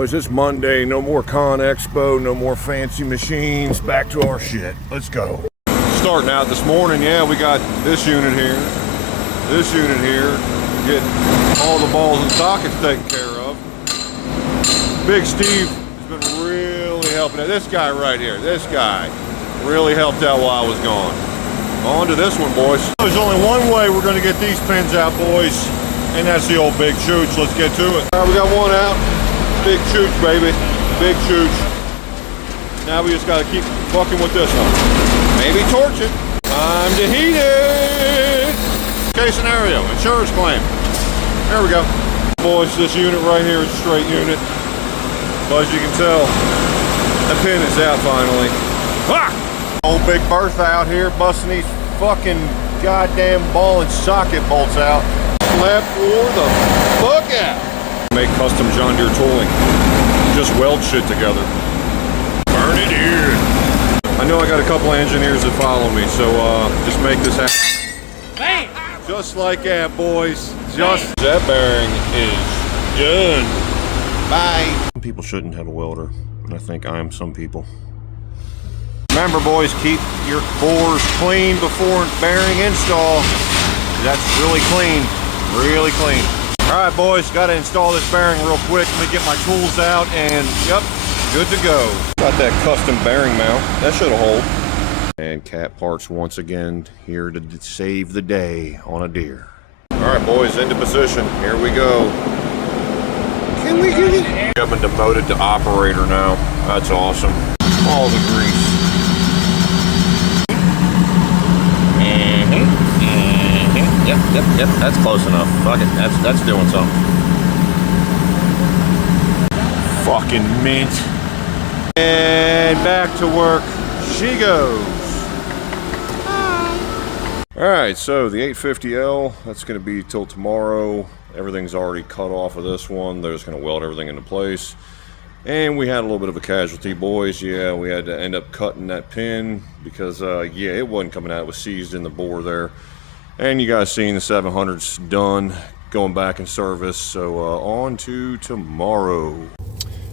boys, it's Monday. No more Con Expo, no more fancy machines. Back to our shit. Let's go. Starting out this morning, yeah, we got this unit here, getting all the balls and sockets taken care of. Big Steve has been really helping out. This guy right here, this guy really helped out while I was gone. On to this one, boys. There's only one way we're gonna get these pins out, boys, and that's the old big chooch. Let's get to it. All right, we got one out. Big chooch, baby. Big chooch. Now we just gotta keep fucking with this one. Maybe torch it. Time to heat it. Case scenario, insurance claim. There we go. Boys, this unit right here is a straight unit. But as you can tell, the pin is out finally. Ah! Old Big Bertha out here busting these fucking goddamn ball and socket bolts out. Slap for the fuck out. Make custom John Deere tooling. Just weld shit together. Burn it in. I know I got a couple engineers that follow me, so just make this happen. Bam! Just like that, boys. Just that bearing is done. Bye. Some people shouldn't have a welder, and I think I am some people. Remember, boys, keep your bores clean before bearing install. That's really clean, really clean. All right, boys, got to install this bearing real quick. Let me get my tools out, and yep, good to go. Got that custom bearing mount. That should hold. And cat parts once again here to save the day on a Deere. All right, boys, into position. Here we go. Can we get it? I've been demoted to operator now. That's awesome. All the grease. Yep, that's close enough. Fuck it, that's doing something. Fucking mint. And back to work she goes. Alright, so the 850L, that's going to be till tomorrow. Everything's already cut off of this one. They're just going to weld everything into place. And we had a little bit of a casualty, boys. Yeah, we had to end up cutting that pin because, yeah, it wasn't coming out. It was seized in the bore there. And you guys seen the 700's done, going back in service. So on to tomorrow.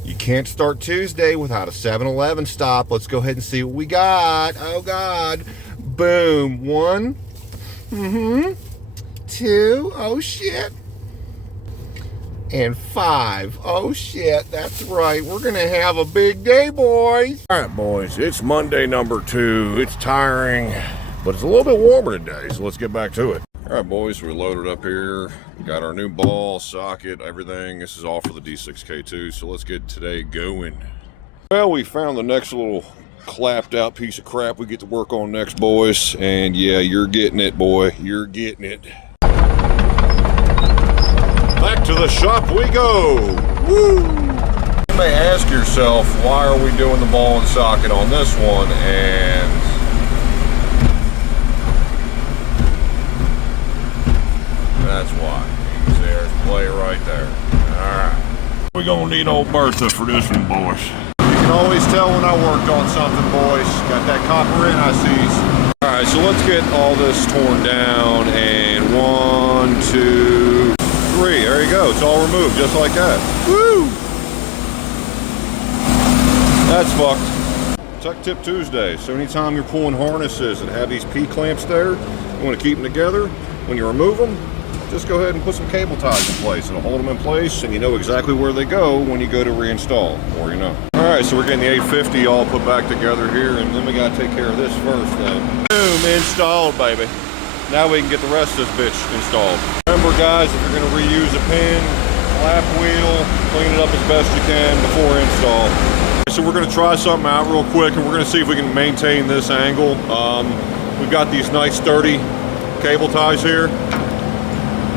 You can't start Tuesday without a 7-Eleven stop. Let's go ahead and see what we got. Oh, God. Boom. 1. Mm-hmm. 2. Oh, shit. And 5. Oh, shit. That's right. We're going to have a big day, boys. All right, boys. It's Monday number 2. It's tiring, but it's a little bit warmer today, so let's get back to it. All right, boys, we're loaded up here. We got our new ball, socket, everything. This is all for the D6K2, so let's get today going. Well, we found the next little clapped out piece of crap we get to work on next, boys. And yeah, you're getting it, boy. You're getting it. Back to the shop we go. Woo! You may ask yourself, why are we doing the ball and socket on this one? And that's why. There's play right there. Alright. We're gonna need old Bertha for this one, boys. You can always tell when I worked on something, boys. Got that copper in, I see. Alright, so let's get all this torn down. And 1, 2, 3. There you go. It's all removed, just like that. Woo! That's fucked. Tech Tip Tuesday. So anytime you're pulling harnesses and have these P-clamps there, you want to keep them together. When you remove them, just go ahead and put some cable ties in place. It'll hold them in place, and you know exactly where they go when you go to reinstall, or you know. All right, so we're getting the 850 all put back together here, and then we got to take care of this first, though. Boom, installed, baby. Now we can get the rest of this bitch installed. Remember, guys, if you're going to reuse a pin, lap wheel, clean it up as best you can before install. So we're going to try something out real quick, and we're going to see if we can maintain this angle. We've got these nice sturdy cable ties here.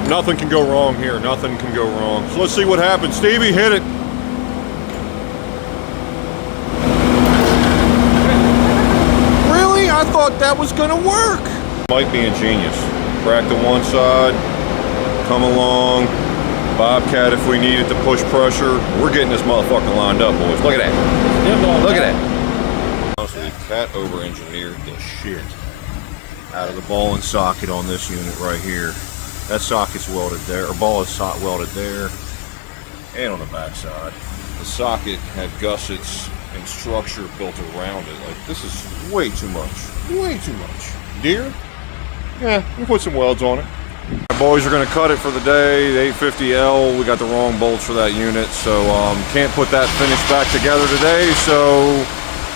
Nothing can go wrong here. Nothing can go wrong. So let's see what happens. Stevie, hit it. Really? I thought that was gonna work. Might be ingenious. Crack the one side, come along, bobcat if we need it to push pressure. We're getting this motherfucker lined up, boys. Look at that. Look at that. Honestly, Cat over-engineered the shit out of the ball and socket on this unit right here. That socket's welded there, or ball is welded there, and on the back side. the socket had gussets and structure built around it. Like, this is way too much. Way too much. Deere? Yeah, we put some welds on it. My boys are going to cut it for the day. The 850L, we got the wrong bolts for that unit, so can't put that finish back together today. So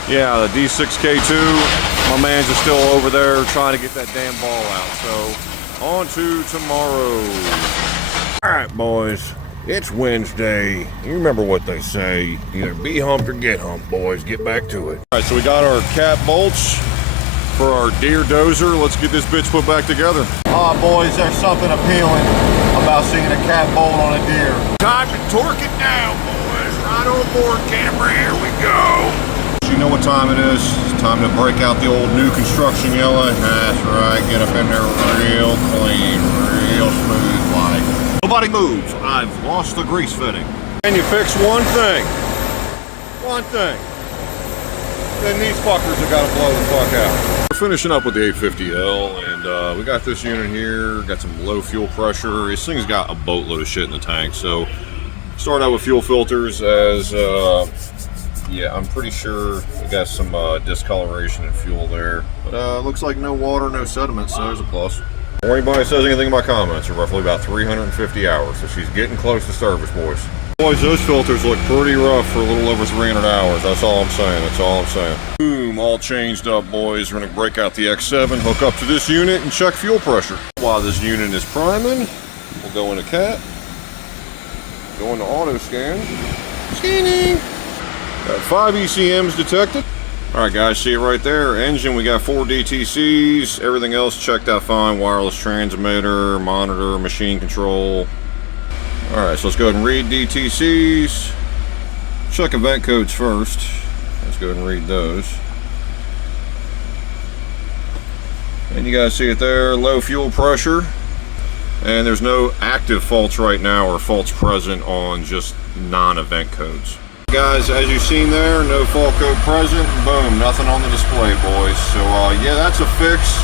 yeah, the D6K2, my man's is still over there trying to get that damn ball out. So on to tomorrow. All right, boys, it's Wednesday. You remember what they say, either be humped or get humped, boys. Get back to it. All right, so we got our cap bolts for our Deere dozer. Let's get this bitch put back together. Ah, boys, there's something appealing about seeing a cap bolt on a Deere. Time to torque it down, boys. Right on board, camera, here we go. You know what time it is. It's time to break out the old new construction yellow. That's right, get up in there real clean, real smooth like. Nobody moves. I've lost the grease fitting. And you fix one thing. One thing. Then these fuckers have got to blow the fuck out. We're finishing up with the 850L, and we got this unit here, got some low fuel pressure. This thing's got a boatload of shit in the tank, so start out with fuel filters as, yeah, I'm pretty sure we got some discoloration in fuel there. But looks like no water, no sediment, so there's a plus. Before anybody says anything in my comments, are roughly about 350 hours, so she's getting close to service, boys. Boys, those filters look pretty rough for a little over 300 hours. That's all I'm saying. That's all I'm saying. Boom, all changed up, boys. We're going to break out the X7, hook up to this unit, and check fuel pressure. While this unit is priming, we'll go into CAT, go into auto scan, scanning. Got 5 ECMs detected. All right, guys, see it right there. Engine, we got 4 DTCs. Everything else checked out fine. Wireless transmitter, monitor, machine control. All right, so let's go ahead and read DTCs. Check event codes first. Let's go ahead and read those. And you guys see it there, low fuel pressure. And there's no active faults right now or faults present on just non-event codes. Guys, as you've seen there, no fault code present. Boom, nothing on the display, boys. So yeah, that's a fix.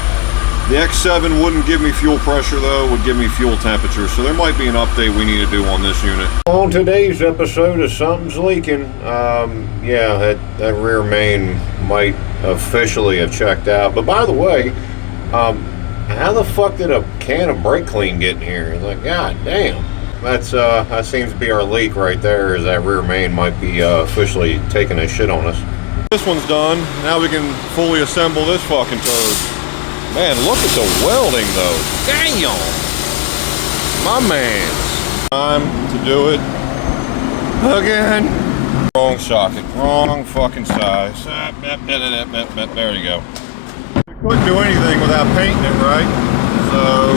The X7 wouldn't give me fuel pressure though, would give me fuel temperature. So there might be an update we need to do on this unit. On today's episode of Something's Leaking, yeah, that rear main might officially have checked out. But by the way, how the fuck did a can of brake clean get in here? It's like, god damn. That seems to be our leak right there, is that rear main might be officially taking a shit on us. This one's done. Now we can fully assemble this fucking turd. Man, look at the welding though. Damn! My man. Time to do it again. Wrong socket, wrong fucking size. There you go. We couldn't do anything without painting it, right? So,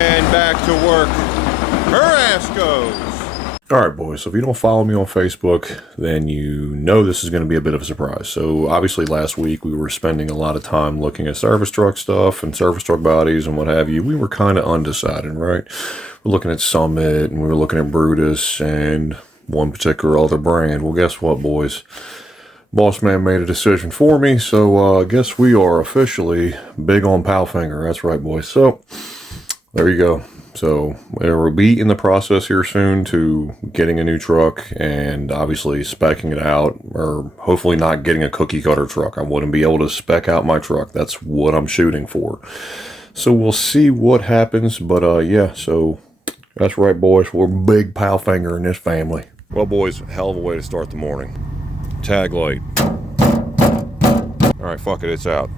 and back to work. Her ass goes. Alright, boys, so if you don't follow me on Facebook, then you know this is going to be a bit of a surprise. So obviously last week we were spending a lot of time looking at service truck stuff and service truck bodies and what have you. We were kind of undecided, right? We're looking at Summit and we were looking at Brutus and one particular other brand. Well, guess what, boys? Boss man made a decision for me, so I guess we are officially big on Powfinger. That's right, boys. So there you go. So we'll be in the process here soon to getting a new truck and obviously speccing it out, or hopefully not getting a cookie cutter truck. I wouldn't be able to spec out my truck. That's what I'm shooting for. So we'll see what happens. But yeah, so that's right, boys. We're big Powfinger in this family. Well, boys, hell of a way to start the morning. Tag light. All right, fuck it, it's out.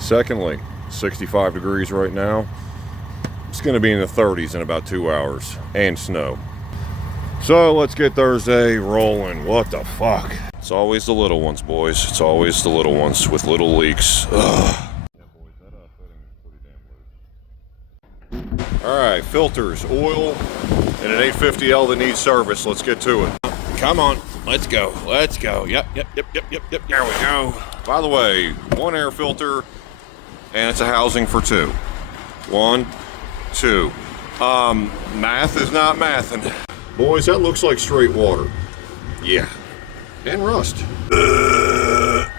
Secondly, 65 degrees right now. It's going to be in the 30s in about 2 hours, and snow. So let's get Thursday rolling. What the fuck? It's always the little ones, boys. It's always the little ones with little leaks. Ugh. All right, filters, oil, and an 850L that needs service. Let's get to it. Come on, let's go. Let's go. Yep. There we go. By the way, one air filter, and it's a housing for 2. 1, 2. Math is not mathin'. Boys, that looks like straight water. Yeah. And rust.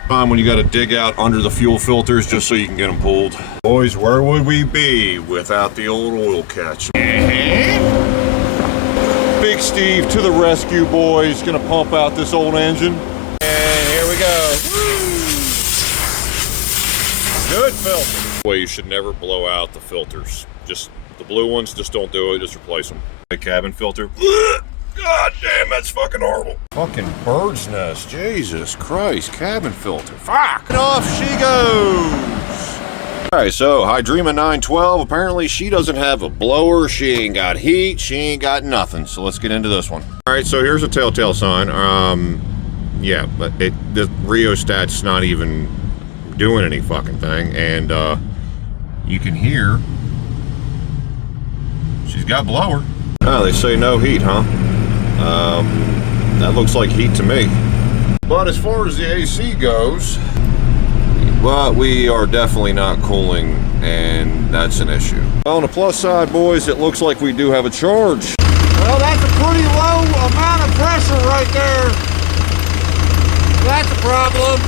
Time when you gotta dig out under the fuel filters just so you can get them pulled. Boys, where would we be without the old oil catch? Big Steve to the rescue, boys. Gonna pump out this old engine. And here we go. Good filter. Well, you should never blow out the filters. Just the blue ones, just don't do it, just replace them. The cabin filter. God damn, that's fucking horrible. Fucking bird's nest, Jesus Christ, cabin filter. Fuck! And off she goes. All right, so Hydrema 912, apparently she doesn't have a blower, she ain't got heat, she ain't got nothing. So let's get into this one. All right, so here's a telltale sign. Yeah, but the rheostat's not even doing any fucking thing, and you can hear she's got blower. Oh, they say no heat, huh? That looks like heat to me. But as far as the AC goes, well, we are definitely not cooling, and that's an issue. On the plus side, boys, it looks like we do have a charge. Well, that's a pretty low amount of pressure right there. That's a problem.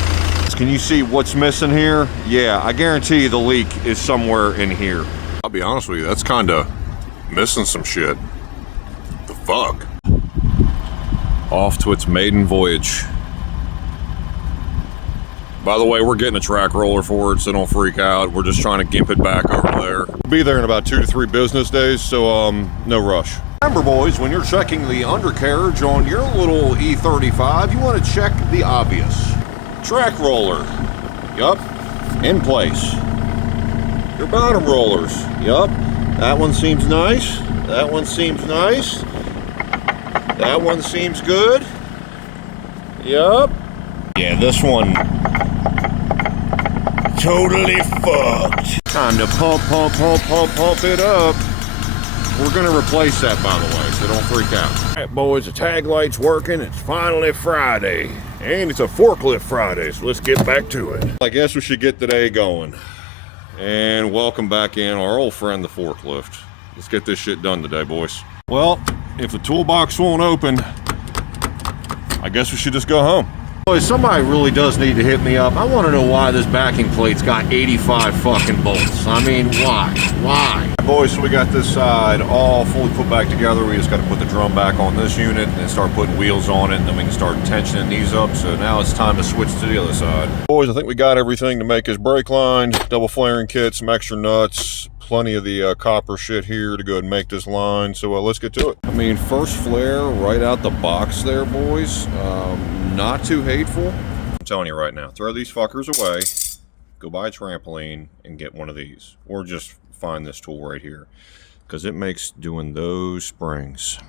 Can you see what's missing here? Yeah, I guarantee you the leak is somewhere in here. I'll be honest with you, that's kind of missing some shit. The fuck? Off to its maiden voyage. By the way, we're getting a track roller for it, so don't freak out. We're just trying to gimp it back over there. We'll be there in about 2 to 3 business days, so no rush. Remember, boys, when you're checking the undercarriage on your little E35, you want to check the obvious. Track roller, yup, in place. Your bottom rollers, yup. That one seems nice. That one seems nice. That one seems good. Yup. Yeah, this one totally fucked. Time to pump it up. We're gonna replace that, by the way, so don't freak out. All right, boys, the tag light's working. It's finally Friday, and it's a forklift Friday, so let's get back to it. I guess we should get today going. And welcome back in our old friend, the forklift. Let's get this shit done today, boys. Well, if the toolbox won't open, I guess we should just go home. Boys, somebody really does need to hit me up. I want to know why this backing plate's got 85 fucking bolts. I mean, why? Why? Boys, so we got this side all fully put back together. We just got to put the drum back on this unit and start putting wheels on it, and then we can start tensioning these up. So now it's time to switch to the other side. Boys, I think we got everything to make his brake line, double flaring kit, some extra nuts, plenty of the copper shit here to go ahead and make this line. So let's get to it. I mean, first flare right out the box there, boys. Not too hateful. I'm telling you right now, throw these fuckers away, go buy a trampoline and get one of these, or just find this tool right here, because it makes doing those springs,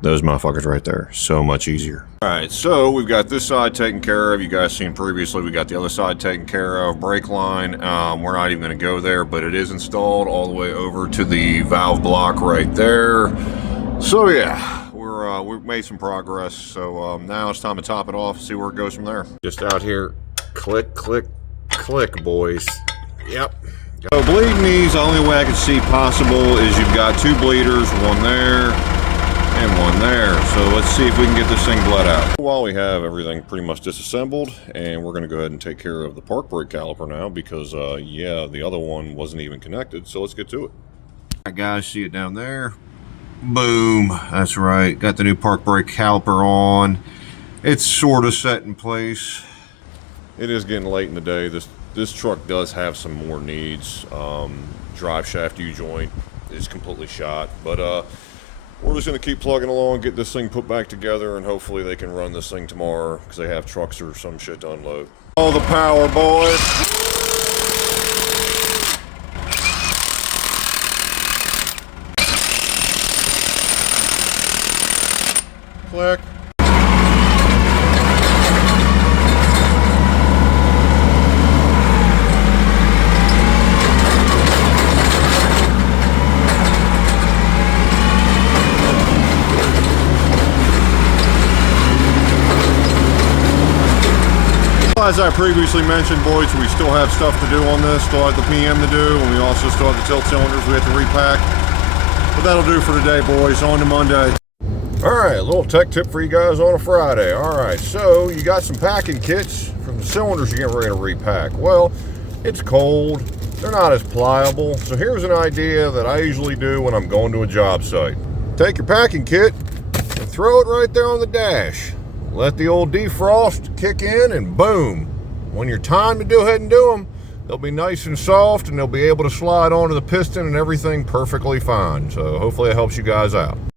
those motherfuckers right there, so much easier. All right, so we've got this side taken care of. You guys seen previously, we got the other side taken care of. Brake line, we're not even going to go there, but it is installed all the way over to the valve block right there. So yeah, we've made some progress. So now it's time to top it off, see where it goes from there. Just out here, click, click, click, boys. Yep. So bleeding these, the only way I can see possible is you've got 2 bleeders, one there and one there. So let's see if we can get this thing bled out. While we have everything pretty much disassembled, and we're gonna go ahead and take care of the park brake caliper now, because yeah, the other one wasn't even connected. So let's get to it. All right, guys, see it down there? Boom, that's right. Got the new park brake caliper on. It's sort of set in place. It is getting late in the day. This truck does have some more needs. Drive shaft U-joint is completely shot, but we're just gonna keep plugging along, get this thing put back together, and hopefully they can run this thing tomorrow, because they have trucks or some shit to unload. All the power, boys. Click. As I previously mentioned, boys, we still have stuff to do on this, still have the PM to do, and we also still have the tilt cylinders we have to repack. But that'll do for today, boys. On to Monday. All right, a little tech tip for you guys on a Friday. All right, so you got some packing kits from the cylinders you're getting ready to repack. Well, it's cold, they're not as pliable. So here's an idea that I usually do when I'm going to a job site. Take your packing kit, throw it right there on the dash. Let the old defrost kick in, and boom. When you're time to go ahead and do them, they'll be nice and soft, and they'll be able to slide onto the piston and everything perfectly fine. So hopefully it helps you guys out.